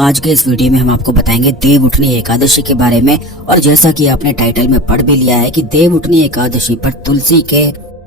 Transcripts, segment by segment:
आज के इस वीडियो में हम आपको बताएंगे देवउठनी एकादशी के बारे में। और जैसा कि आपने टाइटल में पढ़ भी लिया है कि देवउठनी एकादशी पर तुलसी के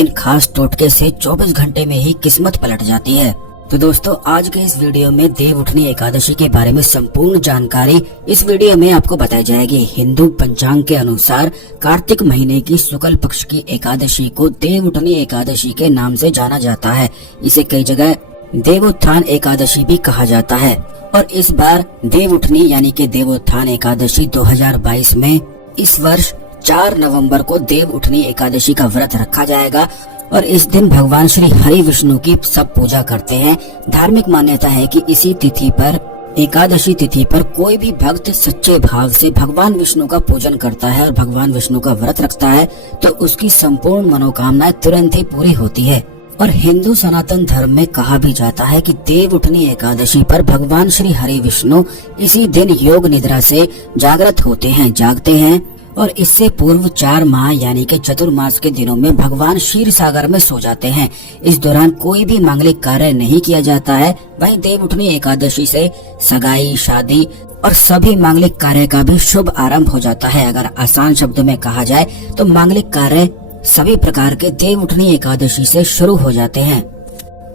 इन खास टोटके से 24 घंटे में ही किस्मत पलट जाती है। तो दोस्तों, आज के इस वीडियो में देवउठनी एकादशी के बारे में संपूर्ण जानकारी इस वीडियो में आपको बताई जाएगी। हिंदू पंचांग के अनुसार कार्तिक महीने की शुक्ल पक्ष की एकादशी को देवउठनी एकादशी के नाम से जाना जाता है। इसे कई जगह देवोत्थान एकादशी भी कहा जाता है। और इस बार देवउठनी यानी कि देवोत्थान एकादशी 2022 में इस वर्ष 4 नवंबर को देवउठनी एकादशी का व्रत रखा जाएगा। और इस दिन भगवान श्री हरि विष्णु की सब पूजा करते हैं। धार्मिक मान्यता है कि इसी तिथि पर, एकादशी तिथि पर, कोई भी भक्त सच्चे भाव से भगवान विष्णु का पूजन करता है और भगवान विष्णु का व्रत रखता है तो उसकी संपूर्ण मनोकामनाएं तुरंत ही पूरी होती है। और हिंदू सनातन धर्म में कहा भी जाता है कि देवउठनी एकादशी पर भगवान श्री हरि विष्णु इसी दिन योग निद्रा से जागृत जागते हैं और इससे पूर्व 4 माह यानी कि चतुर्मास के दिनों में भगवान क्षीर सागर में सो जाते हैं। इस दौरान कोई भी मांगलिक कार्य नहीं किया जाता है। वहीं देवउठनी एकादशी से सगाई, शादी और सभी मांगलिक कार्य का भी शुभ आरंभ हो जाता है। अगर आसान शब्दों में कहा जाए तो मांगलिक कार्य सभी प्रकार के देवउठनी एकादशी से शुरू हो जाते हैं।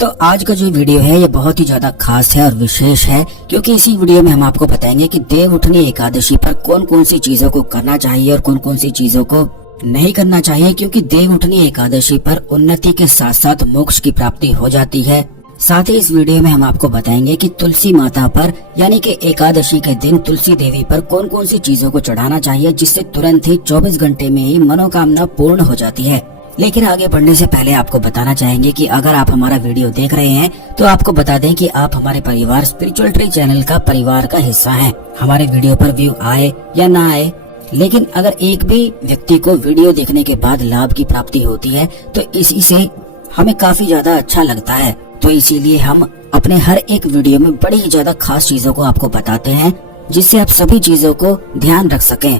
तो आज का जो वीडियो है ये बहुत ही ज्यादा खास है और विशेष है, क्योंकि इसी वीडियो में हम आपको बताएंगे कि देवउठनी एकादशी पर कौन कौन सी चीजों को करना चाहिए और कौन कौन सी चीजों को नहीं करना चाहिए। क्योंकि देवउठनी एकादशी पर उन्नति के साथ साथ मोक्ष की प्राप्ति हो जाती है। साथ ही इस वीडियो में हम आपको बताएंगे कि तुलसी माता पर यानी कि एकादशी के दिन तुलसी देवी पर कौन कौन सी चीजों को चढ़ाना चाहिए जिससे तुरंत ही 24 घंटे में ही मनोकामना पूर्ण हो जाती है। लेकिन आगे बढ़ने से पहले आपको बताना चाहेंगे कि अगर आप हमारा वीडियो देख रहे हैं तो आपको बता दें कि आप हमारे परिवार स्पिरिचुअल ट्री चैनल का परिवार का हिस्सा हैं। हमारे वीडियो पर व्यू आए या ना आए, लेकिन अगर एक भी व्यक्ति को वीडियो देखने के बाद लाभ की प्राप्ति होती है तो इसी से हमें काफी ज्यादा अच्छा लगता है। तो इसीलिए हम अपने हर एक वीडियो में बड़ी ही ज्यादा खास चीजों को आपको बताते हैं जिससे आप सभी चीजों को ध्यान रख सकें।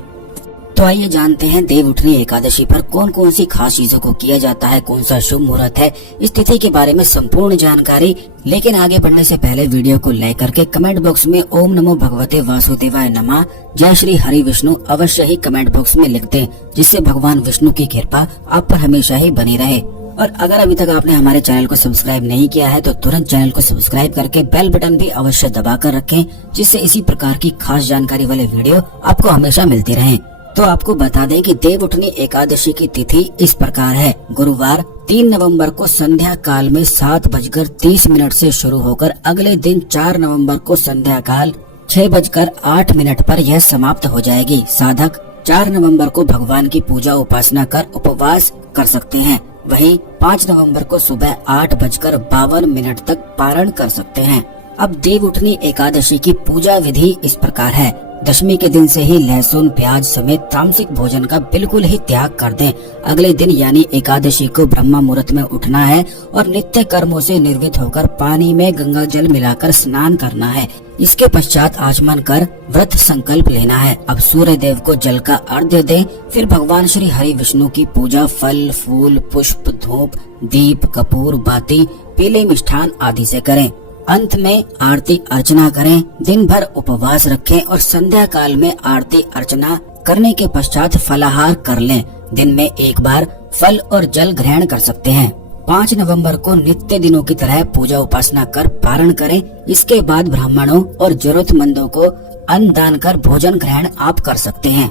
तो आइए जानते हैं देवउठनी एकादशी पर कौन कौन सी खास चीजों को किया जाता है, कौन सा शुभ मुहूर्त है, इस तिथि के बारे में संपूर्ण जानकारी। लेकिन आगे बढ़ने से पहले वीडियो को लाइक करके कमेंट बॉक्स में ओम नमो भगवते वासुदेवाय नमः, जय श्री हरि विष्णु अवश्य ही कमेंट बॉक्स में लिख दें, जिससे भगवान विष्णु की कृपा आप पर हमेशा ही बनी रहे। और अगर अभी तक आपने हमारे चैनल को सब्सक्राइब नहीं किया है तो तुरंत चैनल को सब्सक्राइब करके बेल बटन भी अवश्य दबा कर रखें, जिससे इसी प्रकार की खास जानकारी वाले वीडियो आपको हमेशा मिलती रहे। तो आपको बता दें कि देवउठनी एकादशी की तिथि इस प्रकार है। गुरुवार 3 नवंबर को संध्या काल में 7:30 से शुरू होकर अगले दिन 4 नवंबर को संध्या काल 6:08 पर यह समाप्त हो जाएगी। साधक 4 नवंबर को भगवान की पूजा उपासना कर उपवास कर सकते हैं। वहीं 5 नवंबर को सुबह 8:52 तक पारण कर सकते हैं। अब देवउठनी एकादशी की पूजा विधि इस प्रकार है। दशमी के दिन से ही लहसुन, प्याज समेत तामसिक भोजन का बिल्कुल ही त्याग कर दें। अगले दिन यानी एकादशी को ब्रह्म मुहूर्त में उठना है और नित्य कर्मों से निर्वृत्त होकर पानी में गंगा जल मिलाकर स्नान करना है। इसके पश्चात आचमन कर व्रत संकल्प लेना है। अब सूर्य देव को जल का अर्घ्य दें, फिर भगवान श्री हरि विष्णु की पूजा फल, फूल, पुष्प, धूप, दीप, कपूर, बाती, पीले मिष्ठान आदि से करें। अंत में आरती अर्चना करें। दिन भर उपवास रखें और संध्या काल में आरती अर्चना करने के पश्चात फलाहार कर लें। दिन में एक बार फल और जल ग्रहण कर सकते हैं। 5 नवंबर को नित्य दिनों की तरह पूजा उपासना कर पारण करें। इसके बाद ब्राह्मणों और जरूरतमंदों को अन्न दान कर भोजन ग्रहण आप कर सकते हैं।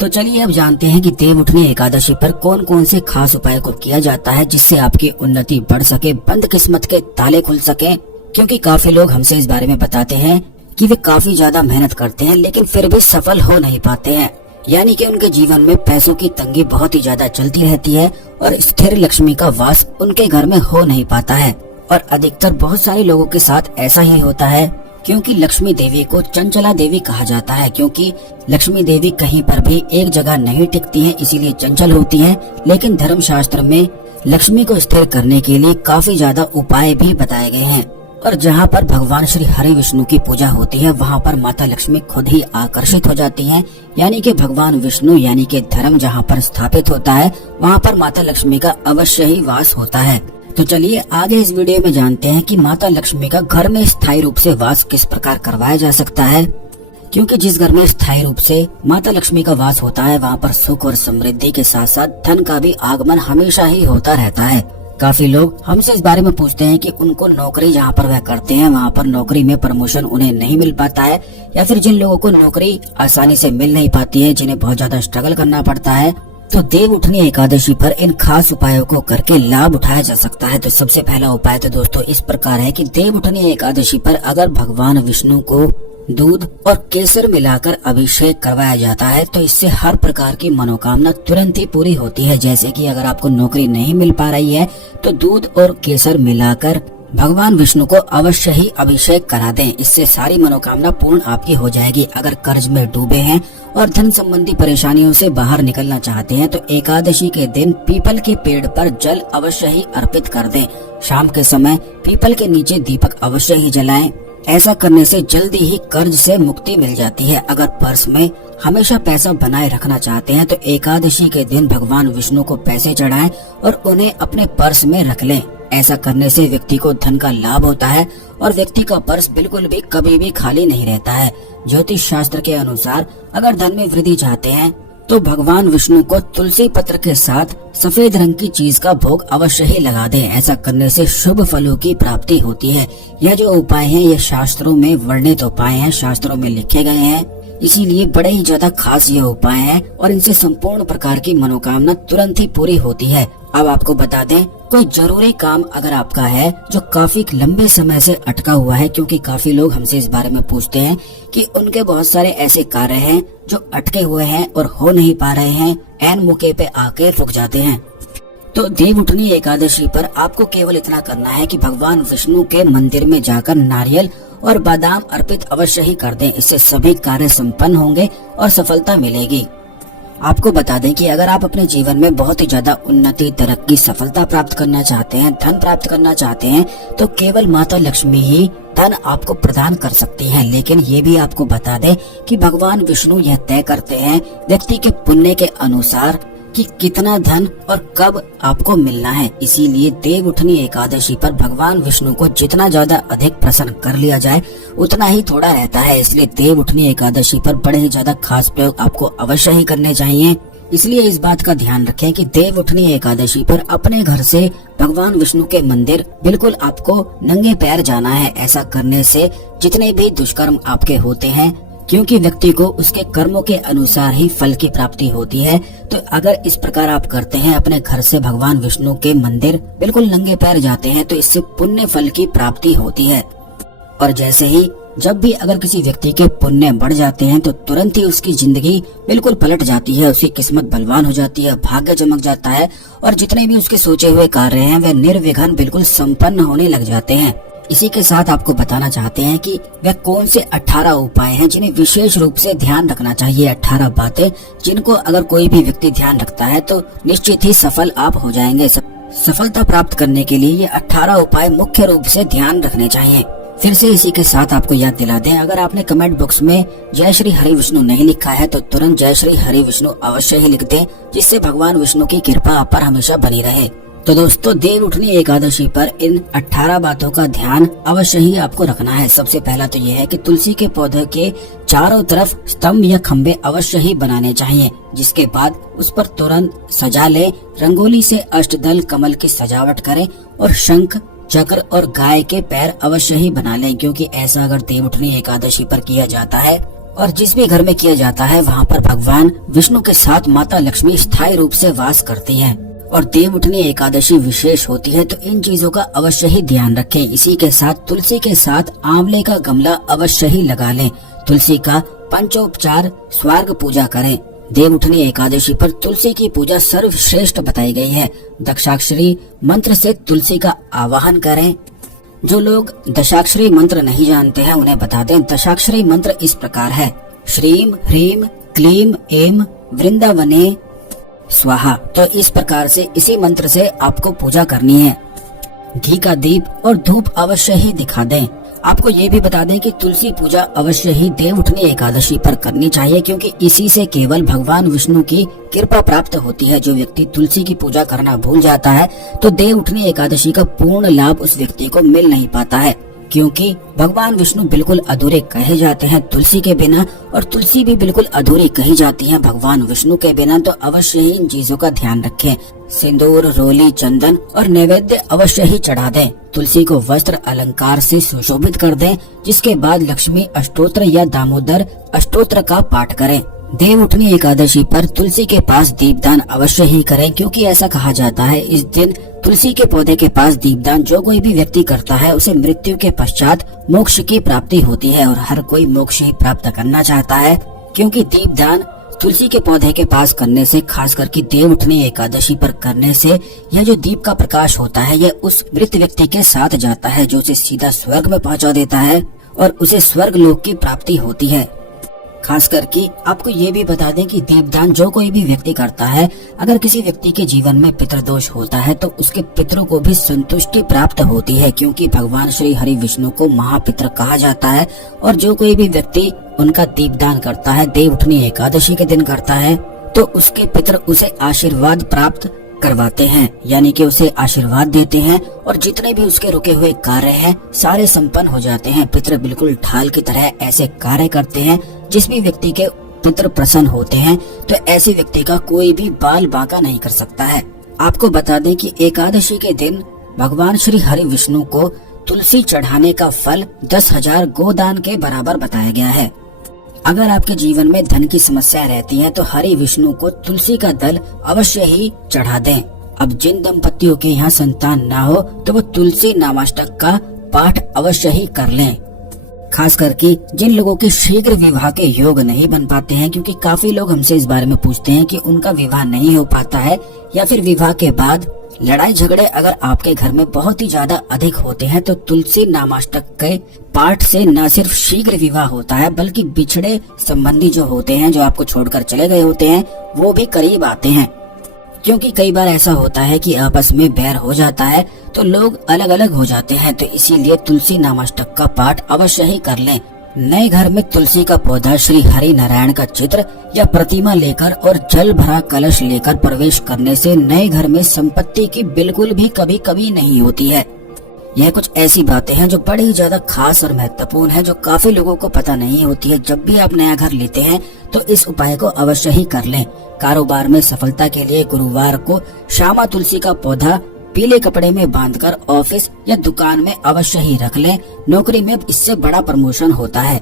तो चलिए अब जानते हैं कि देवउठनी एकादशी पर कौन कौन से खास उपाय को किया जाता है जिससे आपकी उन्नति बढ़ सके, बंद किस्मत के ताले खुल सके। क्योंकि काफी लोग हमसे इस बारे में बताते हैं कि वे काफी ज्यादा मेहनत करते हैं लेकिन फिर भी सफल हो नहीं पाते हैं। यानी कि उनके जीवन में पैसों की तंगी बहुत ही ज्यादा चलती रहती है और स्थिर लक्ष्मी का वास उनके घर में हो नहीं पाता है। और अधिकतर बहुत सारे लोगों के साथ ऐसा ही होता है, क्योंकि लक्ष्मी देवी को चंचला देवी कहा जाता है। क्योंकि लक्ष्मी देवी कहीं पर भी एक जगह नहीं टिकती है, इसीलिए चंचल होती है। लेकिन धर्म शास्त्र में लक्ष्मी को स्थिर करने के लिए काफी ज्यादा उपाय भी बताए गए हैं। और जहाँ पर भगवान श्री हरि विष्णु की पूजा होती है वहाँ पर माता लक्ष्मी खुद ही आकर्षित हो जाती हैं। यानी कि भगवान विष्णु यानी कि धर्म जहाँ पर स्थापित होता है वहाँ पर माता लक्ष्मी का अवश्य ही वास होता है। तो चलिए आगे इस वीडियो में जानते हैं कि माता लक्ष्मी का घर में स्थायी रूप से वास किस प्रकार करवाया जा सकता है। क्योंकि जिस घर में स्थायी रूप से माता लक्ष्मी का वास होता है वहाँ पर सुख और समृद्धि के साथ साथ धन का भी आगमन हमेशा ही होता रहता है। काफी लोग हमसे इस बारे में पूछते हैं कि उनको नौकरी जहाँ पर वह करते हैं वहाँ पर नौकरी में प्रमोशन उन्हें नहीं मिल पाता है, या फिर जिन लोगों को नौकरी आसानी से मिल नहीं पाती है, जिन्हें बहुत ज्यादा स्ट्रगल करना पड़ता है, तो देव उठनी एकादशी पर इन खास उपायों को करके लाभ उठाया जा सकता है। तो सबसे पहला उपाय तो दोस्तों इस प्रकार है कि देव उठनी एकादशी पर अगर भगवान विष्णु को दूध और केसर मिलाकर अभिषेक करवाया जाता है तो इससे हर प्रकार की मनोकामना तुरंत ही पूरी होती है। जैसे कि अगर आपको नौकरी नहीं मिल पा रही है तो दूध और केसर मिलाकर भगवान विष्णु को अवश्य ही अभिषेक करा दें, इससे सारी मनोकामना पूर्ण आपकी हो जाएगी। अगर कर्ज में डूबे हैं और धन संबंधी परेशानियों से बाहर निकलना चाहते हैं तो एकादशी के दिन पीपल के पेड़ पर जल अवश्य ही अर्पित कर दें। शाम के समय पीपल के नीचे दीपक अवश्य ही जलाएं। ऐसा करने से जल्दी ही कर्ज से मुक्ति मिल जाती है। अगर पर्स में हमेशा पैसा बनाए रखना चाहते हैं तो एकादशी के दिन भगवान विष्णु को पैसे चढ़ाएं और उन्हें अपने पर्स में रख लें। ऐसा करने से व्यक्ति को धन का लाभ होता है और व्यक्ति का पर्स बिल्कुल भी कभी भी खाली नहीं रहता है। ज्योतिष शास्त्र के अनुसार अगर धन में वृद्धि चाहते हैं तो भगवान विष्णु को तुलसी पत्र के साथ सफेद रंग की चीज का भोग अवश्य ही लगा दें। ऐसा करने से शुभ फलों की प्राप्ति होती है। यह जो उपाय हैं ये शास्त्रों में वर्णित उपाय हैं, शास्त्रों में लिखे गए हैं, इसीलिए बड़े ही ज्यादा खास ये उपाय है और इनसे संपूर्ण प्रकार की मनोकामना तुरंत ही पूरी होती है। अब आपको बता दें, कोई जरूरी काम अगर आपका है जो काफी लंबे समय से अटका हुआ है, क्योंकि काफी लोग हमसे इस बारे में पूछते हैं कि उनके बहुत सारे ऐसे कार्य हैं जो अटके हुए हैं और हो नहीं पा रहे हैं, ऐन मौके पे आके रुक जाते हैं। तो देव उठनी एकादशी पर आपको केवल इतना करना है कि भगवान विष्णु के मंदिर में जाकर नारियल और बादाम अर्पित अवश्य ही कर दें। इससे सभी कार्य संपन्न होंगे और सफलता मिलेगी। आपको बता दें कि अगर आप अपने जीवन में बहुत ही ज्यादा उन्नति, तरक्की, सफलता प्राप्त करना चाहते हैं, धन प्राप्त करना चाहते हैं तो केवल माता लक्ष्मी ही धन आपको प्रदान कर सकती है। लेकिन ये भी आपको बता दें कि भगवान विष्णु यह तय करते हैं व्यक्ति के पुण्य के अनुसार कि कितना धन और कब आपको मिलना है। इसीलिए देव उठनी एकादशी पर भगवान विष्णु को जितना ज्यादा अधिक प्रसन्न कर लिया जाए उतना ही थोड़ा रहता है। इसलिए देव उठनी एकादशी पर बड़े ही ज्यादा खास प्रयोग आपको अवश्य ही करने चाहिए। इसलिए इस बात का ध्यान रखें कि देव उठनी एकादशी पर अपने घर से भगवान विष्णु के मंदिर बिल्कुल आपको नंगे पैर जाना है। ऐसा करने से जितने भी दुष्कर्म आपके होते हैं, क्योंकि व्यक्ति को उसके कर्मों के अनुसार ही फल की प्राप्ति होती है, तो अगर इस प्रकार आप करते हैं, अपने घर से भगवान विष्णु के मंदिर बिल्कुल नंगे पैर जाते हैं तो इससे पुण्य फल की प्राप्ति होती है। और जैसे ही जब भी अगर किसी व्यक्ति के पुण्य बढ़ जाते हैं तो तुरंत ही उसकी जिंदगी बिल्कुल पलट जाती है, उसकी किस्मत बलवान हो जाती है, भाग्य चमक जाता है और जितने भी उसके सोचे हुए कार्य हैं वे निर्विघ्न बिल्कुल संपन्न होने लग जाते हैं। इसी के साथ आपको बताना चाहते हैं कि वह कौन से 18 उपाय हैं जिन्हें विशेष रूप से ध्यान रखना चाहिए। 18 बातें जिनको अगर कोई भी व्यक्ति ध्यान रखता है तो निश्चित ही सफल आप हो जाएंगे। सफलता प्राप्त करने के लिए ये 18 उपाय मुख्य रूप से ध्यान रखने चाहिए। फिर से इसी के साथ आपको याद दिला दें, अगर आपने कमेंट बॉक्स में जय श्री हरि विष्णु नहीं लिखा है तो तुरंत जय श्री हरि विष्णु अवश्य ही लिख दें, जिससे भगवान विष्णु की कृपा आप पर हमेशा बनी रहे। तो दोस्तों, देव उठनी एकादशी पर इन 18 बातों का ध्यान अवश्य ही आपको रखना है। सबसे पहला तो यह है कि तुलसी के पौधे के चारों तरफ स्तंभ या खंबे अवश्य ही बनाने चाहिए, जिसके बाद उस पर तुरंत सजा ले, रंगोली से अष्टदल कमल की सजावट करें और शंख, चक्र और गाय के पैर अवश्य ही बना लें, क्योंकि ऐसा अगर देव उठनी एकादशी पर किया जाता है और जिस भी घर में किया जाता है वहाँ पर भगवान विष्णु के साथ माता लक्ष्मी स्थायी रूप से वास करती हैं और देव उठनी एकादशी विशेष होती है। तो इन चीजों का अवश्य ही ध्यान रखें। इसी के साथ तुलसी के साथ आंवले का गमला अवश्य ही लगा लें। तुलसी का पंचोपचार स्वर्ग पूजा करें। देव उठनी एकादशी पर तुलसी की पूजा सर्वश्रेष्ठ बताई गई है। दशाक्षरी मंत्र से तुलसी का आवाहन करें। जो लोग दशाक्षरी मंत्र नहीं जानते हैं उन्हें बता दें, दशाक्षरी मंत्र इस प्रकार है: श्रीम ह्रीम क्लीम एम वृंदावने स्वाहा। तो इस प्रकार से इसी मंत्र से आपको पूजा करनी है। घी का दीप और धूप अवश्य ही दिखा दें। आपको ये भी बता दें कि तुलसी पूजा अवश्य ही देव उठनी एकादशी पर करनी चाहिए, क्योंकि इसी से केवल भगवान विष्णु की कृपा प्राप्त होती है। जो व्यक्ति तुलसी की पूजा करना भूल जाता है तो देव उठनी एकादशी का पूर्ण लाभ उस व्यक्ति को मिल नहीं पाता है, क्योंकि भगवान विष्णु बिल्कुल अधूरे कहे जाते हैं तुलसी के बिना, और तुलसी भी बिल्कुल अधूरी कही जाती है भगवान विष्णु के बिना। तो अवश्य ही इन चीजों का ध्यान रखें। सिंदूर, रोली, चंदन और नैवेद्य अवश्य ही चढ़ा दें। तुलसी को वस्त्र अलंकार से सुशोभित कर दें, जिसके बाद लक्ष्मी अष्टोत्र या दामोदर अष्टोत्र का पाठ करें। देव उठनी एकादशी पर तुलसी के पास दीपदान अवश्य ही करें, क्योंकि ऐसा कहा जाता है इस दिन तुलसी के पौधे के पास दीपदान जो कोई भी व्यक्ति करता है उसे मृत्यु के पश्चात मोक्ष की प्राप्ति होती है, और हर कोई मोक्ष ही प्राप्त करना चाहता है, क्योंकि दीपदान तुलसी के पौधे के पास करने से, खास करके देव उठनी एकादशी पर करने से, यह जो दीप का प्रकाश होता है यह उस मृत व्यक्ति के साथ जाता है, जो उसे सीधा स्वर्ग में पहुंचा देता है और उसे स्वर्ग लोक की प्राप्ति होती है। खास करके आपको ये भी बता दें कि दीपदान जो कोई भी व्यक्ति करता है, अगर किसी व्यक्ति के जीवन में पितृदोष होता है तो उसके पितरों को भी संतुष्टि प्राप्त होती है, क्योंकि भगवान श्री हरि विष्णु को महापित्र कहा जाता है। और जो कोई भी व्यक्ति उनका दीपदान करता है, देव उठनी एकादशी के दिन करता है, तो उसके पितर उसे आशीर्वाद प्राप्त करवाते हैं, यानी कि उसे आशीर्वाद देते हैं, और जितने भी उसके रुके हुए कार्य हैं सारे संपन्न हो जाते हैं। पितर बिल्कुल ढाल की तरह ऐसे कार्य करते हैं, जिस भी व्यक्ति के पितर प्रसन्न होते हैं तो ऐसे व्यक्ति का कोई भी बाल बांका नहीं कर सकता है। आपको बता दें कि एकादशी के दिन भगवान श्री हरि विष्णु को तुलसी चढ़ाने का फल 10,000 गोदान के बराबर बताया गया है। अगर आपके जीवन में धन की समस्या रहती है तो हरि विष्णु को तुलसी का दल अवश्य ही चढ़ा दें। अब जिन दंपतियों के यहाँ संतान ना हो तो वो तुलसी नामाष्टक का पाठ अवश्य ही कर लें। खास करके जिन लोगों के शीघ्र विवाह के योग नहीं बन पाते हैं, क्योंकि काफी लोग हमसे इस बारे में पूछते हैं कि उनका विवाह नहीं हो पाता है, या फिर विवाह के बाद लड़ाई झगड़े अगर आपके घर में बहुत ही ज्यादा अधिक होते हैं, तो तुलसी नामाष्टक के पाठ से न सिर्फ शीघ्र विवाह होता है, बल्कि बिछड़े संबंधी जो होते हैं, जो आपको छोड़कर चले गए होते हैं, वो भी करीब आते हैं। क्योंकि कई बार ऐसा होता है कि आपस में बैर हो जाता है तो लोग अलग अलग हो जाते हैं, तो इसीलिए तुलसी नामाष्टक का पाठ अवश्य ही कर लें। नए घर में तुलसी का पौधा, श्री हरि नारायण का चित्र या प्रतिमा लेकर और जल भरा कलश लेकर प्रवेश करने से नए घर में संपत्ति की बिल्कुल भी कभी कभी नहीं होती है। यह कुछ ऐसी बातें हैं जो बड़ी ही ज्यादा खास और महत्वपूर्ण है, जो काफी लोगों को पता नहीं होती है। जब भी आप नया घर लेते हैं तो इस उपाय को अवश्य ही कर लें। कारोबार में सफलता के लिए गुरुवार को श्यामा तुलसी का पौधा पीले कपड़े में बांधकर ऑफिस या दुकान में अवश्य ही रख लें। नौकरी में इससे बड़ा प्रमोशन होता है।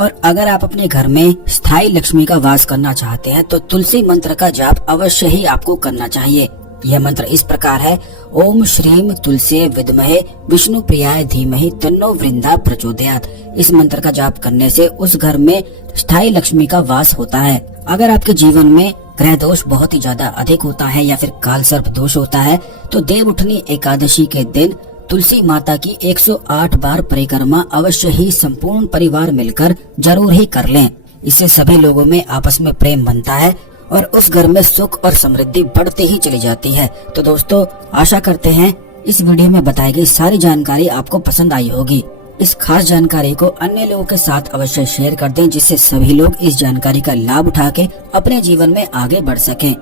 और अगर आप अपने घर में स्थायी लक्ष्मी का वास करना चाहते हैं तो तुलसी मंत्र का जाप अवश्य ही आपको करना चाहिए। यह मंत्र इस प्रकार है: ओम श्रीम तुलसी विद्महे विष्णु प्रियाय धीमहि तन्नो वृंदा प्रचोदयात्। इस मंत्र का जाप करने से उस घर में स्थायी लक्ष्मी का वास होता है। अगर आपके जीवन में ग्रह दोष बहुत ही ज्यादा अधिक होता है या फिर काल सर्प दोष होता है तो देव उठनी एकादशी के दिन तुलसी माता की 108 बार परिक्रमा अवश्य ही संपूर्ण परिवार मिलकर जरूर ही कर लें। इससे सभी लोगों में आपस में प्रेम बनता है और उस घर में सुख और समृद्धि बढ़ते ही चली जाती है। तो दोस्तों, आशा करते हैं इस वीडियो में बताई गई सारी जानकारी आपको पसंद आई होगी। इस खास जानकारी को अन्य लोगों के साथ अवश्य शेयर कर दें, जिससे सभी लोग इस जानकारी का लाभ उठा के अपने जीवन में आगे बढ़ सकें।